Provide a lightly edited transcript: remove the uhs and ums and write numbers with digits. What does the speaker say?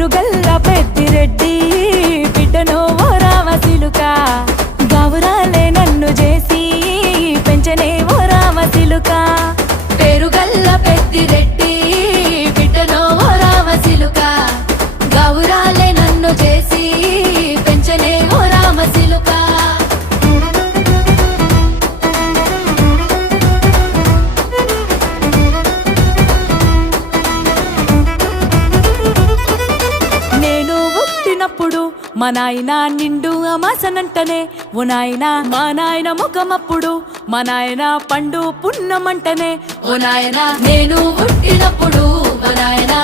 పేరుగల్ల పెద్దిరెడ్డి బిడ్డను ఓ రామసిలుక గౌరాలే నన్ను చేసి పెంచనే ఓ రామసిలుక పేరుగల్ల పెద్దిరెడ్డి బిడ్డను ఓ రామసిలుక గౌరాలే నన్ను చేసి పెంచనే ఓ రామసిలుక మా నాయన నిండు అమాసనంటనే ఓ నాయన మా నాయన ముఖమప్పుడు మా నాయన పండు పున్నమంటనే ఓ నాయన నేను పుట్టినప్పుడు మా నాయన